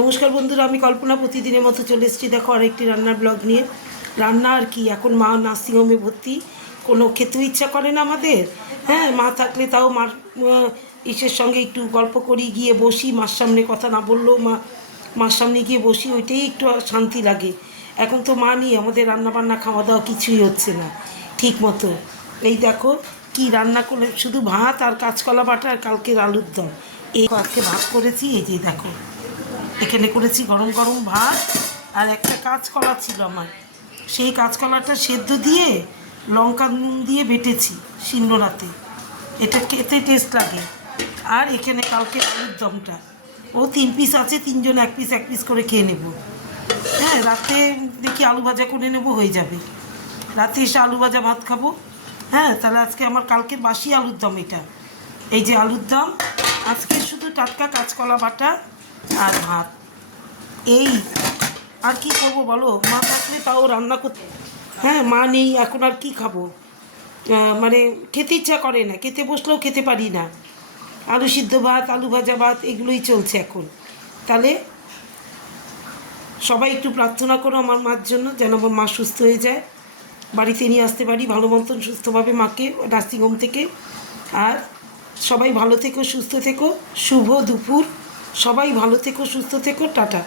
নমস্কার বন্ধুরা, আমি কল্পনা প্রতিদিনের মতো চলে এসেছি। দেখো আরেকটি রান্নার ব্লগ নিয়ে। রান্না আর কি, এখন মা নার্সিংহোমে ভর্তি, কোনো খেতেও ইচ্ছা করে না আমাদের। হ্যাঁ, মা থাকলে তাও মার ইসের সঙ্গে একটু গল্প করি, গিয়ে বসি, মার সামনে কথা না বললেও মার সামনে গিয়ে বসি, ওইটাই একটু শান্তি লাগে। এখন তো মা নিয়ে আমাদের রান্নাবান্না খাওয়া দাওয়া কিছুই হচ্ছে না ঠিক মতো। এই দেখো কি রান্না করে, শুধু ভাত আর কাঁচকলা বাটা আর কালকের আলুর দম। এই আজকে ভাত করেছি, এই যে দেখো এখানে করেছি গরম গরম ভাত, আর একটা কাঁচকলা ছিল আমার, সেই কাঁচকলাটা সেদ্ধ দিয়ে লঙ্কা নুন দিয়ে বেটেছি শিলনোড়াতে, এটা খেতে টেস্ট লাগে। আর এখানে কালকে আলুর দমটা, ও 3 পিস আছে, তিনজন এক পিস করে খেয়ে নেব। হ্যাঁ, রাতে দেখি আলু ভাজা করে নেব, হয়ে যাবে। রাতে এসে আলু ভাজা ভাত খাবো। হ্যাঁ, তাহলে আজকে আমার কালকের বাসি আলুর দম এটা। এই যে আলুর দম, আজকে শুধু টাটকা কাঁচকলা বাটা আর ভাত। এই আর কি করবো বলো, মা থাকলে তাও রান্না করতে। হ্যাঁ, মা নেই এখন, আর কি খাবো? মানে খেতে ইচ্ছা করে না, খেতে বসলেও খেতে পারি না। আলু সিদ্ধ ভাত, আলু ভাজা ভাত, এগুলোই চলছে এখন। তাহলে সবাই একটু প্রার্থনা করো আমার মার জন্য, যেন আমার মা সুস্থ হয়ে যায়, বাড়িতে নিয়ে আসতে পারি ভালো মতন সুস্থভাবে মাকে নার্সিংহোম থেকে। আর সবাই ভালো থেকো, সুস্থ থেকো। শুভ দুপুর, সবাই ভালো থেকো, সুস্থ থেকো, টাটা।